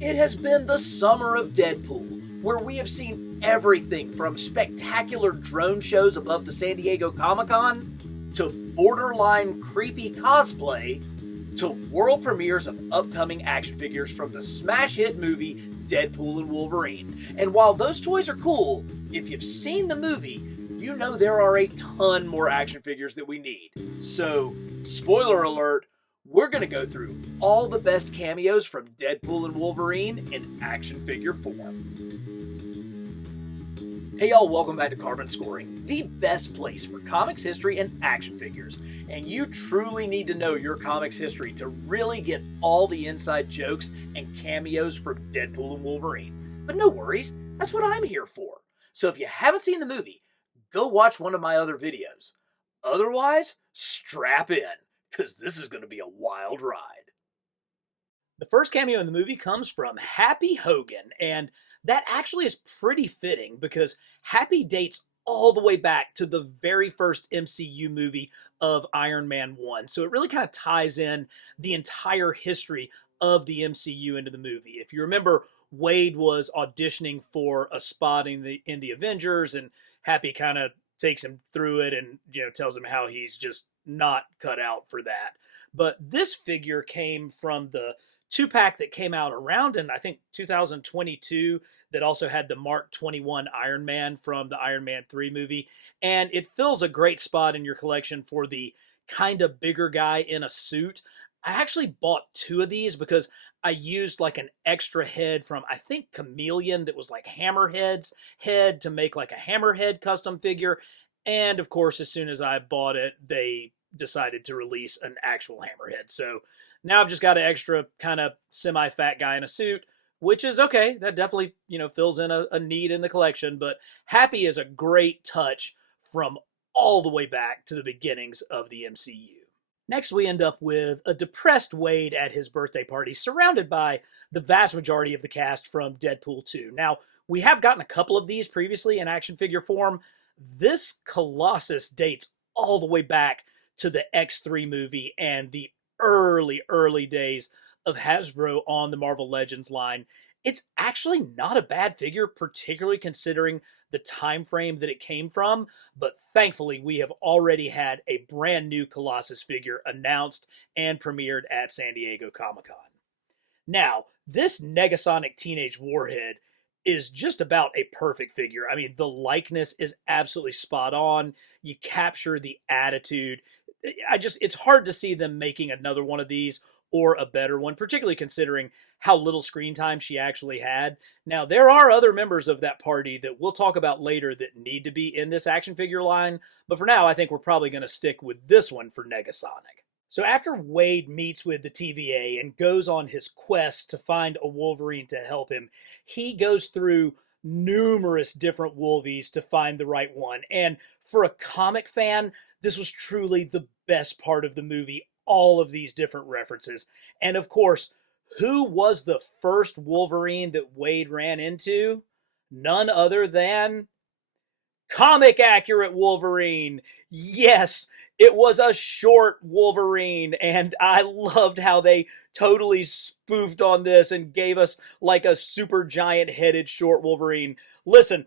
It has been the summer of Deadpool, where we have seen everything from spectacular drone shows above the San Diego Comic-Con, to borderline creepy cosplay, to world premieres of upcoming action figures from the smash hit movie Deadpool and Wolverine. And while those toys are cool, if you've seen the movie, you know there are a ton more action figures that we need. So, spoiler alert, we're going to go through all the best cameos from Deadpool and Wolverine in action figure form. Hey y'all, welcome back to Carbon Scoring, the best place for comics history and action figures. And you truly need to know your comics history to really get all the inside jokes and cameos from Deadpool and Wolverine. But no worries, that's what I'm here for. So if you haven't seen the movie, go watch one of my other videos. Otherwise, strap in, because this is going to be a wild ride. The first cameo in the movie comes from Happy Hogan, and that actually is pretty fitting because Happy dates all the way back to the very first MCU movie of Iron Man 1. So it really kind of ties in the entire history of the MCU into the movie. If you remember, Wade was auditioning for a spot in the Avengers, and Happy kind of takes him through it and tells him how he's just not cut out for that. But this figure came from the 2-pack that came out around in, I think, 2022 that also had the Mark 21 Iron Man from the Iron Man 3 movie. And it fills a great spot in your collection for the kind of bigger guy in a suit. I actually bought 2 of these because I used like an extra head from, I think, Chameleon that was like Hammerhead's head to make like a Hammerhead custom figure. And of course, as soon as I bought it, they decided to release an actual Hammerhead. So now I've just got an extra kind of semi-fat guy in a suit, which is okay. That definitely, fills in a need in the collection. But Happy is a great touch from all the way back to the beginnings of the MCU. Next, we end up with a depressed Wade at his birthday party, surrounded by the vast majority of the cast from Deadpool 2. Now, we have gotten a couple of these previously in action figure form. This Colossus dates all the way back to the X3 movie and the early days of Hasbro on the Marvel Legends line. It's actually not a bad figure, particularly considering the time frame that it came from, but thankfully we have already had a brand new Colossus figure announced and premiered at San Diego Comic-Con. Now, this Negasonic Teenage Warhead is just about a perfect figure. I mean, the likeness is absolutely spot on. You capture the attitude. It's hard to see them making another one of these or a better one, particularly considering how little screen time she actually had. Now, there are other members of that party that we'll talk about later that need to be in this action figure line, but for now, I think we're probably going to stick with this one for Negasonic. So after Wade meets with the TVA and goes on his quest to find a Wolverine to help him, he goes through numerous different Wolvies to find the right one. And for a comic fan, this was truly the best part of the movie, all of these different references. And of course, who was the first Wolverine that Wade ran into? None other than comic accurate Wolverine. Yes, it was a short Wolverine, and I loved how they totally spoofed on this and gave us like a super giant headed short Wolverine. Listen,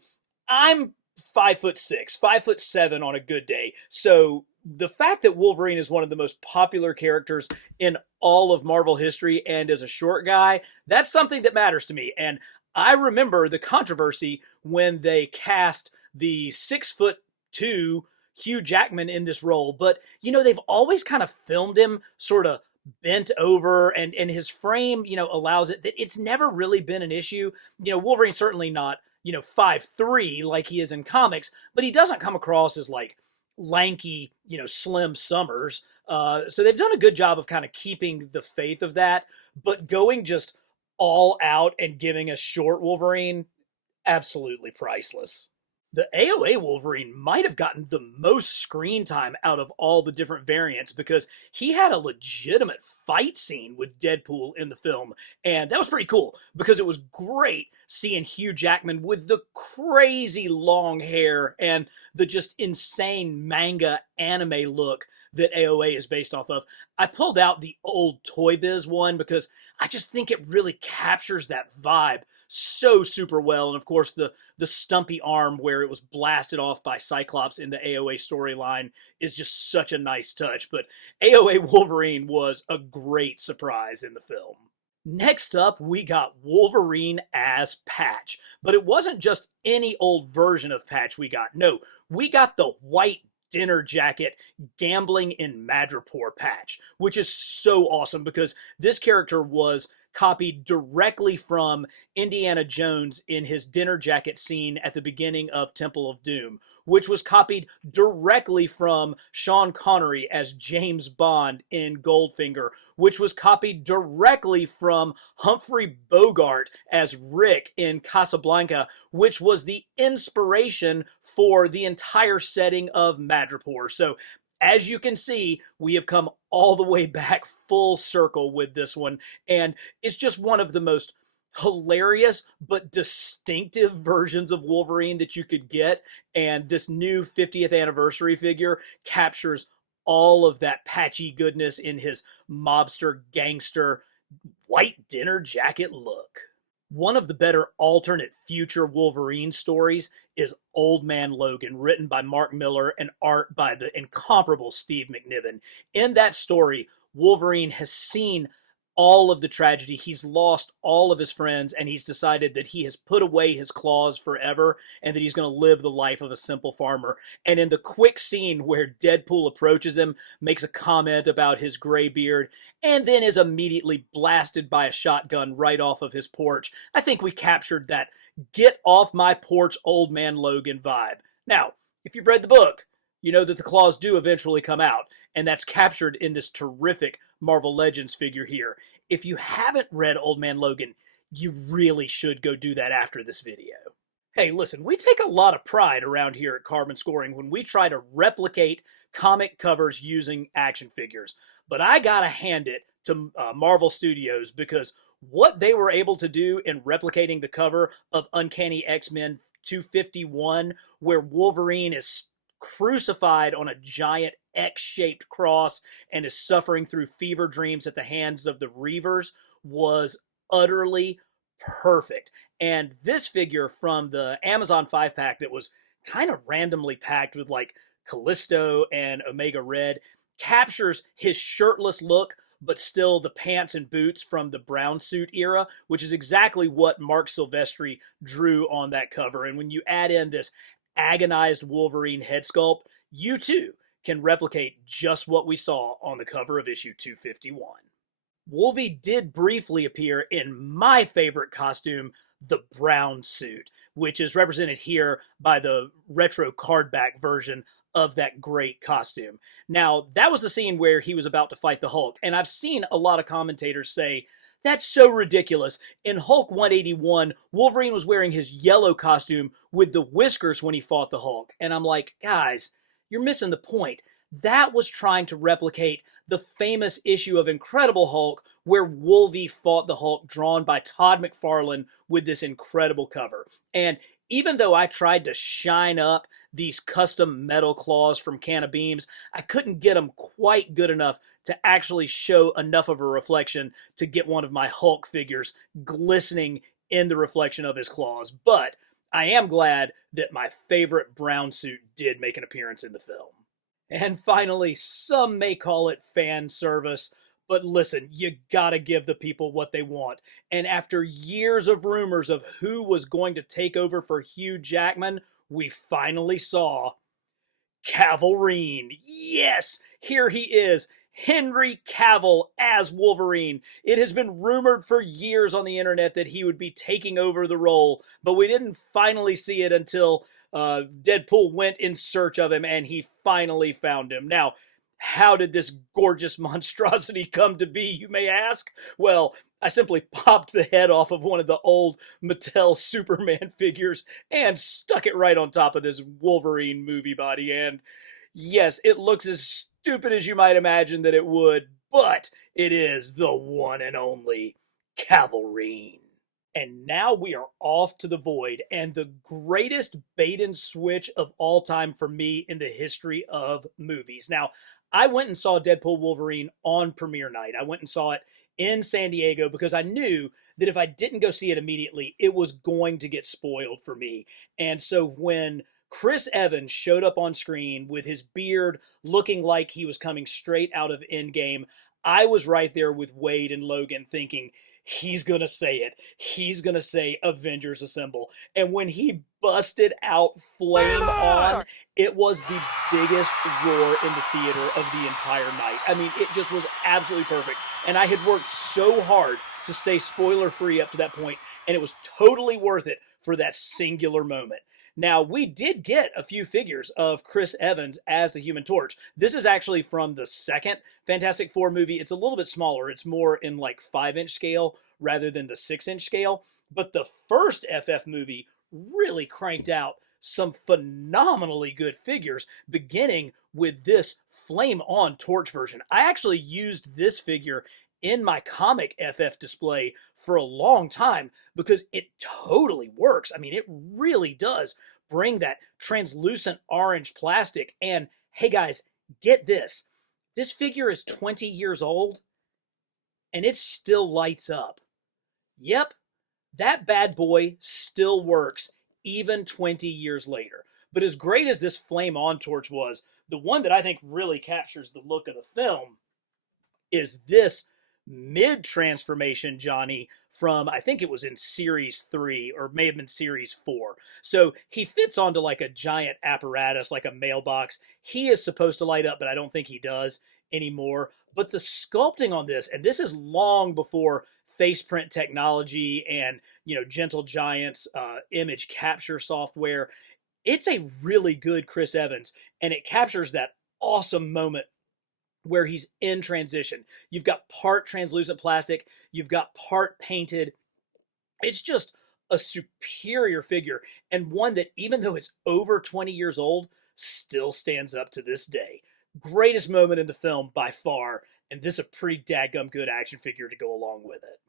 I'm 5'6", 5'7" on a good day, so the fact that Wolverine is one of the most popular characters in all of Marvel history and as a short guy, that's something that matters to me. And I remember the controversy when they cast the 6'2" Hugh Jackman in this role, but they've always kind of filmed him sort of bent over, and his frame allows it that it's never really been an issue. Wolverine's certainly not 5'3" like he is in comics, but he doesn't come across as like lanky, slim Summers. So they've done a good job of kind of keeping the faith of that, but going just all out and giving a short Wolverine, absolutely priceless. The AOA Wolverine might have gotten the most screen time out of all the different variants because he had a legitimate fight scene with Deadpool in the film. And that was pretty cool because it was great seeing Hugh Jackman with the crazy long hair and the just insane manga anime look that AOA is based off of. I pulled out the old Toy Biz one because I just think it really captures that vibe so super well. And of course, the stumpy arm where it was blasted off by Cyclops in the AOA storyline is just such a nice touch. But AOA Wolverine was a great surprise in the film. Next up, we got Wolverine as Patch. But it wasn't just any old version of Patch we got. No, we got the white dinner jacket gambling in Madripoor Patch, which is so awesome because this character was copied directly from Indiana Jones in his dinner jacket scene at the beginning of Temple of Doom, which was copied directly from Sean Connery as James Bond in Goldfinger, which was copied directly from Humphrey Bogart as Rick in Casablanca, which was the inspiration for the entire setting of Madripoor. So as you can see, we have come all the way back full circle with this one, and it's just one of the most hilarious but distinctive versions of Wolverine that you could get, and this new 50th anniversary figure captures all of that patchy goodness in his mobster, gangster, white dinner jacket look. One of the better alternate future Wolverine stories is Old Man Logan, written by Mark Millar and art by the incomparable Steve McNiven. In that story, Wolverine has seen all of the tragedy. He's lost all of his friends, and he's decided that he has put away his claws forever and that he's going to live the life of a simple farmer. And in the quick scene where Deadpool approaches him, makes a comment about his gray beard, and then is immediately blasted by a shotgun right off of his porch, I think we captured that get off my porch, Old Man Logan vibe. Now, if you've read the book, you know that the claws do eventually come out, and that's captured in this terrific Marvel Legends figure here. If you haven't read Old Man Logan, you really should go do that after this video. Hey, listen, we take a lot of pride around here at Carbon Scoring when we try to replicate comic covers using action figures. But I gotta hand it to Marvel Studios because what they were able to do in replicating the cover of Uncanny X-Men 251, where Wolverine is crucified on a giant X-shaped cross and is suffering through fever dreams at the hands of the Reavers, was utterly perfect. And this figure from the Amazon 5-pack that was kind of randomly packed with like Callisto and Omega Red captures his shirtless look, but still the pants and boots from the brown suit era, which is exactly what Mark Silvestri drew on that cover. And when you add in this agonized Wolverine head sculpt, you too can replicate just what we saw on the cover of issue 251. Wolvie did briefly appear in my favorite costume, the brown suit, which is represented here by the retro cardback version of that great costume. Now, that was the scene where he was about to fight the Hulk, and I've seen a lot of commentators say, that's so ridiculous. In Hulk 181, Wolverine was wearing his yellow costume with the whiskers when he fought the Hulk. And I'm like, guys, you're missing the point. That was trying to replicate the famous issue of Incredible Hulk where Wolvie fought the Hulk, drawn by Todd McFarlane with this incredible cover. And even though I tried to shine up these custom metal claws from Can of Beams, I couldn't get them quite good enough to actually show enough of a reflection to get one of my Hulk figures glistening in the reflection of his claws. But I am glad that my favorite brown suit did make an appearance in the film. And finally, some may call it fan service, but listen, you gotta give the people what they want. And after years of rumors of who was going to take over for Hugh Jackman, we finally saw Cavill. Yes, here he is, Henry Cavill as Wolverine. It has been rumored for years on the internet that he would be taking over the role, but we didn't finally see it until Deadpool went in search of him, and he finally found him. Now, how did this gorgeous monstrosity come to be, you may ask? Well, I simply popped the head off of one of the old Mattel Superman figures and stuck it right on top of this Wolverine movie body. And yes, it looks as stupid as you might imagine that it would, but it is the one and only Cavill. And now we are off to the void, and the greatest bait and switch of all time for me in the history of movies. Now, I went and saw Deadpool Wolverine on premiere night. I went and saw it in San Diego because I knew that if I didn't go see it immediately, it was going to get spoiled for me. And so when Chris Evans showed up on screen with his beard looking like he was coming straight out of Endgame, I was right there with Wade and Logan thinking, he's going to say it. He's going to say Avengers Assemble. And when he busted out Flame On, it was the biggest roar in the theater of the entire night. I mean, it just was absolutely perfect. And I had worked so hard to stay spoiler free up to that point, and it was totally worth it for that singular moment. Now, we did get a few figures of Chris Evans as the Human Torch. This is actually from the second Fantastic Four movie. It's a little bit smaller. It's more in like 5-inch scale rather than the 6-inch scale. But the first FF movie really cranked out some phenomenally good figures, beginning with this Flame On Torch version. I actually used this figure in my comic FF display for a long time because it totally works. I mean, it really does bring that translucent orange plastic. And hey guys, get this. This figure is 20 years old and it still lights up. Yep, that bad boy still works even 20 years later. But as great as this Flame On Torch was, the one that I think really captures the look of the film is this mid-transformation Johnny from, I think it was in Series 3 or may have been Series 4. So he fits onto like a giant apparatus, like a mailbox. He is supposed to light up, but I don't think he does anymore. But the sculpting on this, and this is long before face print technology and, you know, Gentle Giant's image capture software, it's a really good Chris Evans, and it captures that awesome moment where he's in transition. You've got part translucent plastic, you've got part painted. It's just a superior figure, and one that, even though it's over 20 years old, still stands up to this day. Greatest moment in the film by far, and this is a pretty dadgum good action figure to go along with it.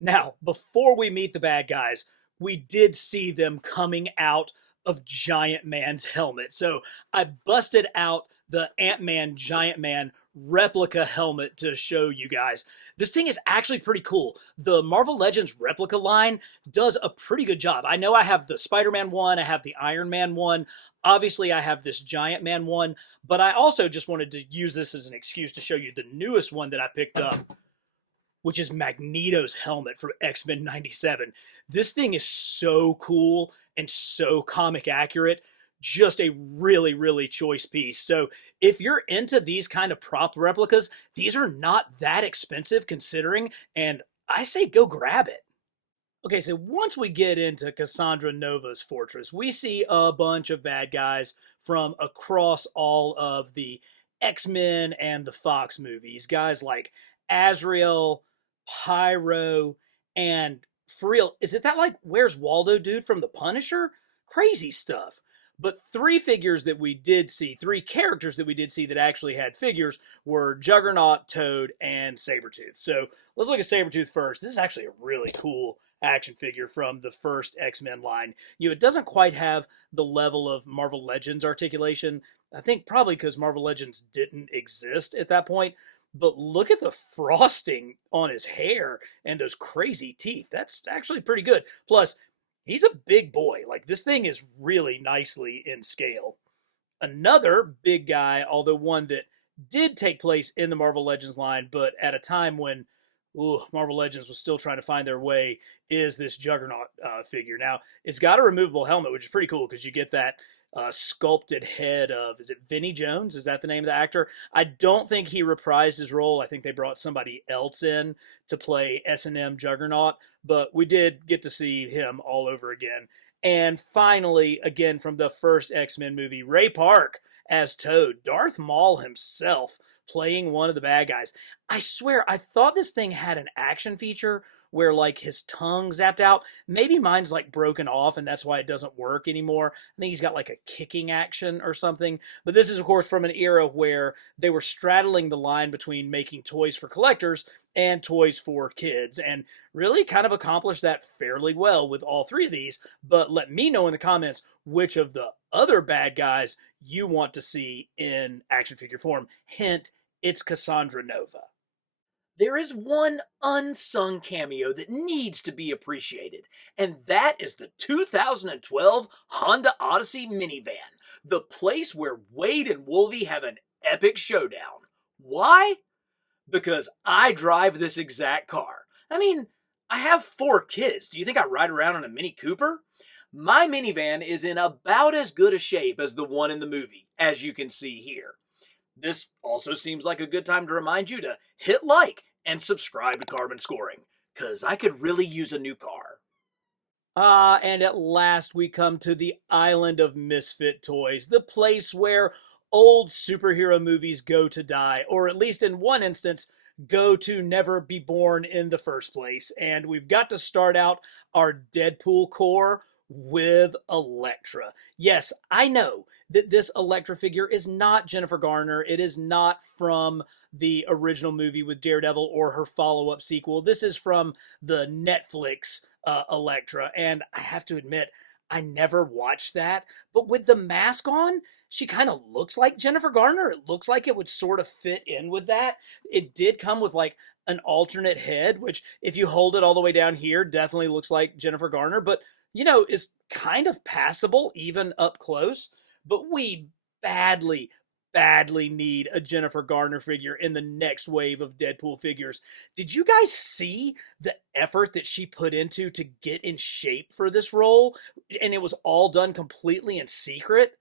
Now, before we meet the bad guys, we did see them coming out of Giant Man's helmet. So I busted out the Ant-Man Giant Man replica helmet to show you guys. This thing is actually pretty cool. The Marvel Legends replica line does a pretty good job. I know I have the Spider-Man one, I have the Iron Man one, obviously I have this Giant Man one, but I also just wanted to use this as an excuse to show you the newest one that I picked up, which is Magneto's helmet from X-Men 97. This thing is so cool and so comic accurate. Just a really, really choice piece. So if you're into these kind of prop replicas, these are not that expensive considering, and I say go grab it. Okay, so once we get into Cassandra Nova's fortress, we see a bunch of bad guys from across all of the X-Men and the Fox movies. Guys like Azrael, Pyro, and for real, is it that like Where's Waldo dude from The Punisher? Crazy stuff. But three figures that we did see, three characters that we did see that actually had figures were Juggernaut, Toad, and Sabretooth. So let's look at Sabretooth first. This is actually a really cool action figure from the first X-Men line. You know, it doesn't quite have the level of Marvel Legends articulation. I think probably because Marvel Legends didn't exist at that point. But look at the frosting on his hair and those crazy teeth. That's actually pretty good. Plus, he's a big boy. Like, this thing is really nicely in scale. Another big guy, although one that did take place in the Marvel Legends line, but at a time when Marvel Legends was still trying to find their way, is this Juggernaut figure. Now, it's got a removable helmet, which is pretty cool because you get that sculpted head of, is it Vinnie Jones? Is that the name of the actor? I don't think he reprised his role. I think they brought somebody else in to play S&M Juggernaut, but we did get to see him all over again. And finally, again from the first X-Men movie, Ray Park as Toad, Darth Maul himself playing one of the bad guys. I swear, I thought this thing had an action feature where like his tongue zapped out. Maybe mine's like broken off and that's why it doesn't work anymore. I think he's got like a kicking action or something. But this is, of course, from an era where they were straddling the line between making toys for collectors and toys for kids, and really kind of accomplished that fairly well with all three of these. But let me know in the comments which of the other bad guys you want to see in action figure form. Hint, it's Cassandra Nova. There is one unsung cameo that needs to be appreciated, and that is the 2012 Honda Odyssey minivan, the place where Wade and Wolvie have an epic showdown. Why? Because I drive this exact car. I mean, I have 4 kids. Do you think I ride around in a Mini Cooper? My minivan is in about as good a shape as the one in the movie, as you can see here. This also seems like a good time to remind you to hit like and subscribe to Carbon Scoring, because I could really use a new car. And at last we come to the island of misfit toys, the place where old superhero movies go to die, or at least in one instance, go to never be born in the first place. And we've got to start out our Deadpool core with Elektra. Yes, I know that this Elektra figure is not Jennifer Garner. It is not from the original movie with Daredevil or her follow-up sequel. This is from the Netflix Elektra, and I have to admit, I never watched that. But with the mask on, she kind of looks like Jennifer Garner. It looks like it would sort of fit in with that. It did come with like an alternate head, which if you hold it all the way down here, definitely looks like Jennifer Garner, but you know, is kind of passable even up close. But we badly, badly need a Jennifer Garner figure in the next wave of Deadpool figures. Did you guys see the effort that she put into to get in shape for this role? And it was all done completely in secret.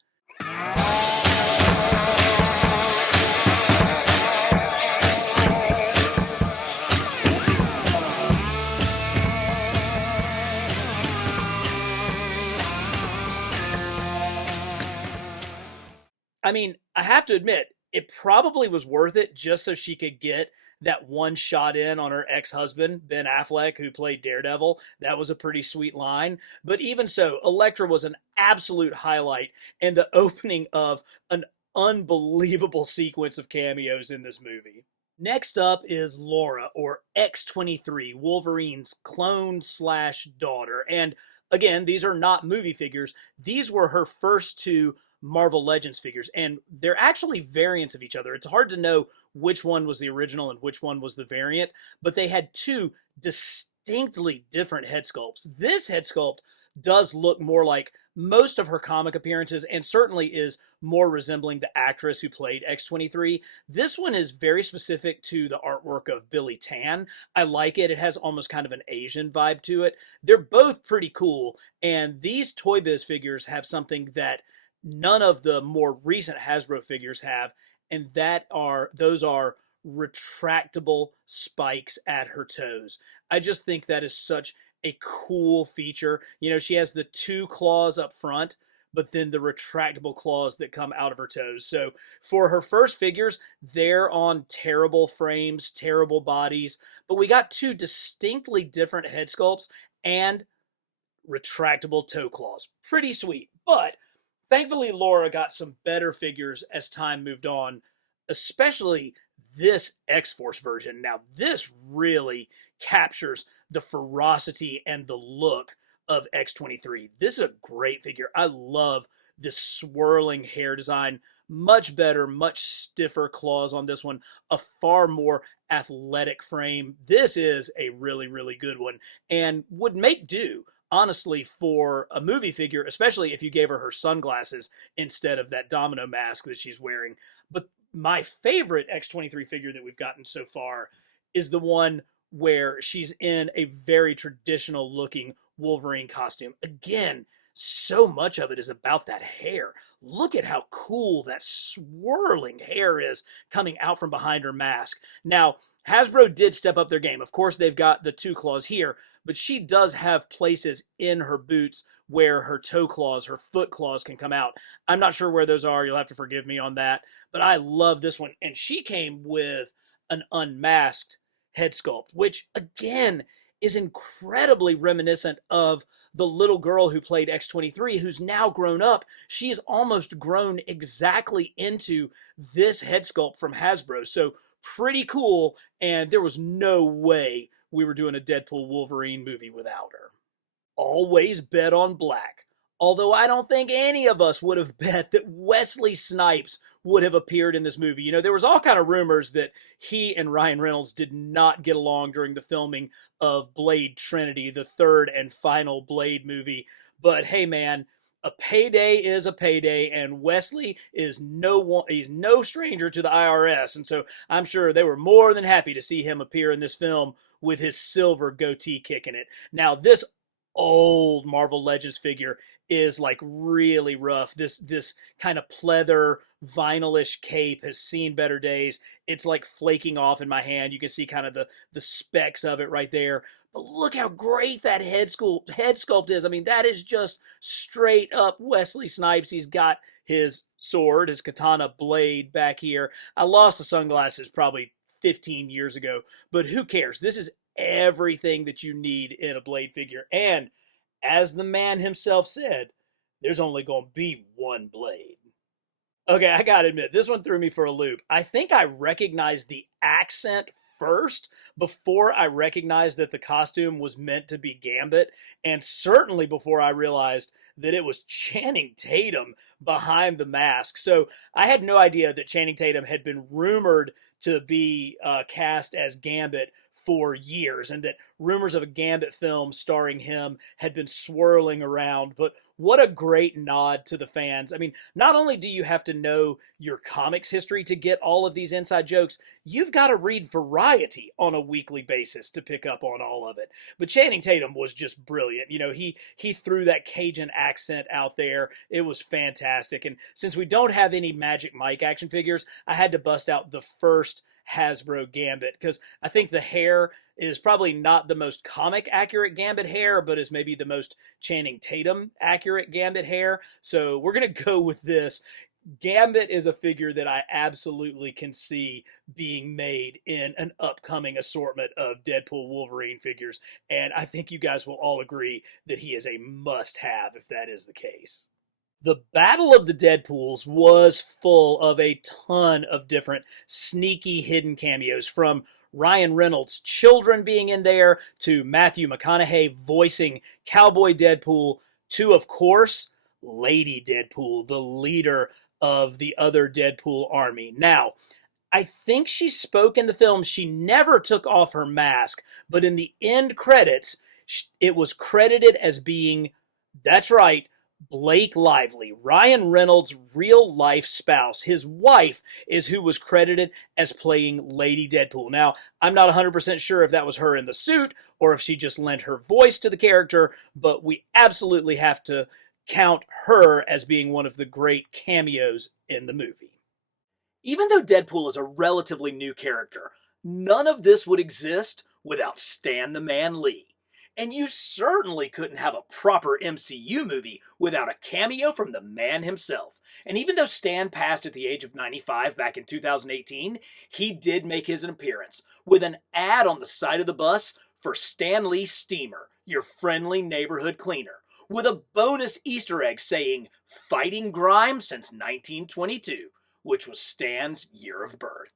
I mean, I have to admit, it probably was worth it just so she could get that one shot in on her ex-husband, Ben Affleck, who played Daredevil. That was a pretty sweet line. But even so, Elektra was an absolute highlight in the opening of an unbelievable sequence of cameos in this movie. Next up is Laura, or X-23, Wolverine's clone slash daughter. And again, these are not movie figures. These were her first 2 Marvel Legends figures, and they're actually variants of each other. It's hard to know which one was the original and which one was the variant, but they had 2 distinctly different head sculpts. This head sculpt does look more like most of her comic appearances and certainly is more resembling the actress who played X-23. This one is very specific to the artwork of Billy Tan. I like it. It has almost kind of an Asian vibe to it. They're both pretty cool, and these Toy Biz figures have something that none of the more recent Hasbro figures have, and those are retractable spikes at her toes. I just think that is such a cool feature. You know, she has the 2 claws up front, but then the retractable claws that come out of her toes. So for her first figures, they're on terrible frames, terrible bodies, but we got 2 distinctly different head sculpts and retractable toe claws. Pretty sweet. But thankfully, Laura got some better figures as time moved on, especially this X-Force version. Now, this really captures the ferocity and the look of X-23. This is a great figure. I love this swirling hair design. Much better, much stiffer claws on this one. A far more athletic frame. This is a really, really good one and would make do, honestly, for a movie figure, especially if you gave her sunglasses instead of that domino mask that she's wearing. But my favorite X-23 figure that we've gotten so far is the one where she's in a very traditional looking Wolverine costume. Again, so much of it is about that hair. Look at how cool that swirling hair is coming out from behind her mask. Now, Hasbro did step up their game. Of course, they've got the 2 claws here, but she does have places in her boots where her toe claws, her foot claws can come out. I'm not sure where those are. You'll have to forgive me on that. But I love this one. And she came with an unmasked head sculpt, which, again, is incredibly reminiscent of the little girl who played X-23, who's now grown up. She's almost grown exactly into this head sculpt from Hasbro. So pretty cool, and there was no way we were doing a Deadpool Wolverine movie without her. Always bet on black. Although I don't think any of us would have bet that Wesley Snipes would have appeared in this movie. You know, there was all kind of rumors that he and Ryan Reynolds did not get along during the filming of Blade Trinity, the third and final Blade movie. But hey, man, a payday is a payday, and Wesley is he's no stranger to the IRS, and so I'm sure they were more than happy to see him appear in this film with his silver goatee kicking it. Now, this old Marvel Legends figure is like really rough. This kind of pleather vinylish cape has seen better days. It's like flaking off in my hand. You can see kind of the specks of it right there. But look how great that head sculpt is. I mean, that is just straight up Wesley Snipes. He's got his sword, his katana blade back here. I lost the sunglasses probably 15 years ago, but who cares? This is everything that you need in a Blade figure. And as the man himself said, there's only going to be one Blade. Okay, I gotta admit, this one threw me for a loop. I think I recognized the accent first before I recognized that the costume was meant to be Gambit, and certainly before I realized that it was Channing Tatum behind the mask. So I had no idea that Channing Tatum had been rumored to be cast as Gambit for years, and that rumors of a Gambit film starring him had been swirling around. But what a great nod to the fans. I mean, not only do you have to know your comics history to get all of these inside jokes, you've got to read Variety on a weekly basis to pick up on all of it. But Channing Tatum was just brilliant. You know, he threw that Cajun accent out there. It was fantastic. And since we don't have any Magic Mike action figures, I had to bust out the first Hasbro Gambit, because I think the hair is probably not the most comic accurate Gambit hair, but is maybe the most Channing Tatum accurate Gambit hair. So we're going to go with this. Gambit is a figure that I absolutely can see being made in an upcoming assortment of Deadpool Wolverine figures, and I think you guys will all agree that he is a must-have if that is the case. The Battle of the Deadpools was full of a ton of different sneaky hidden cameos, from Ryan Reynolds' children being in there, to Matthew McConaughey voicing Cowboy Deadpool, to, of course, Lady Deadpool, the leader of the other Deadpool army. Now, I think she spoke in the film. She never took off her mask, but in the end credits, it was credited as being, that's right, Blake Lively, Ryan Reynolds' real-life spouse. His wife is who was credited as playing Lady Deadpool. Now, I'm not 100% sure if that was her in the suit or if she just lent her voice to the character, but we absolutely have to count her as being one of the great cameos in the movie. Even though Deadpool is a relatively new character, none of this would exist without Stan the Man Lee. And you certainly couldn't have a proper MCU movie without a cameo from the man himself. And even though Stan passed at the age of 95 back in 2018, he did make his appearance with an ad on the side of the bus for Stan Lee Steamer, your friendly neighborhood cleaner, with a bonus Easter egg saying, "Fighting Grime since 1922, which was Stan's year of birth.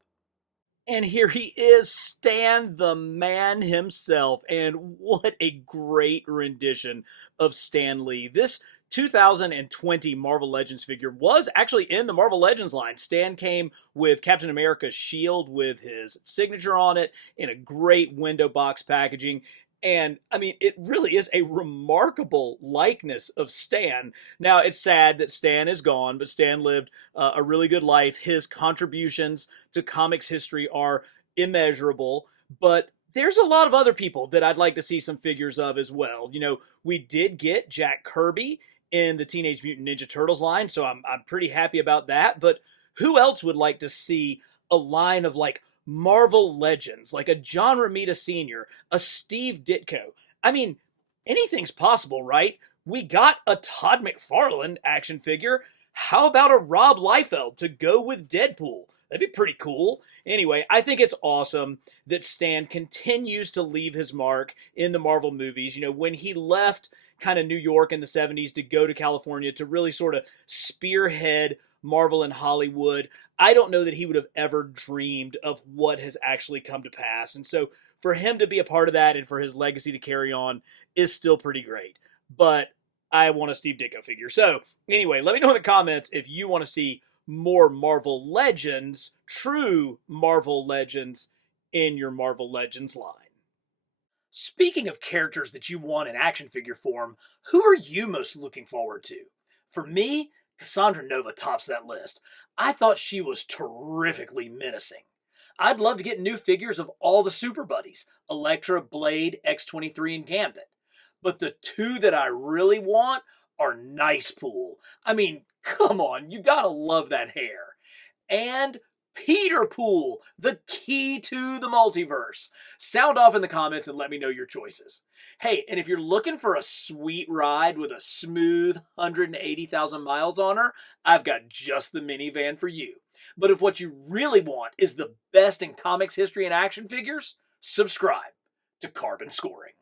And here he is, Stan the man himself, and what a great rendition of Stan Lee. This 2020 Marvel Legends figure was actually in the Marvel Legends line. Stan came with Captain America's shield with his signature on it in a great window box packaging. And, I mean, it really is a remarkable likeness of Stan. Now, it's sad that Stan is gone, but Stan lived a really good life. His contributions to comics history are immeasurable, but there's a lot of other people that I'd like to see some figures of as well. You know, we did get Jack Kirby in the Teenage Mutant Ninja Turtles line, so I'm pretty happy about that. But who else would like to see a line of, like, Marvel Legends, like a John Romita Sr., a Steve Ditko? I mean, anything's possible, right? We got a Todd McFarlane action figure. How about a Rob Liefeld to go with Deadpool? That'd be pretty cool. Anyway, I think it's awesome that Stan continues to leave his mark in the Marvel movies. You know, when he left kind of New York in the 70s to go to California to really sort of spearhead Marvel in Hollywood, I don't know that he would have ever dreamed of what has actually come to pass. And so for him to be a part of that and for his legacy to carry on is still pretty great. But I want a Steve Ditko figure. So anyway, let me know in the comments if you want to see more Marvel Legends, true Marvel Legends, in your Marvel Legends line. Speaking of characters that you want in action figure form, who are you most looking forward to? For me, Cassandra Nova tops that list. I thought she was terrifically menacing. I'd love to get new figures of all the Super Buddies, Elektra, Blade, X-23, and Gambit. But the two that I really want are Nicepool. I mean, come on, you gotta love that hair. And Peterpool, the key to the multiverse. Sound off in the comments and let me know your choices. Hey, and if you're looking for a sweet ride with a smooth 180,000 miles on her, I've got just the minivan for you. But if what you really want is the best in comics history and action figures, subscribe to Carbon Scoring.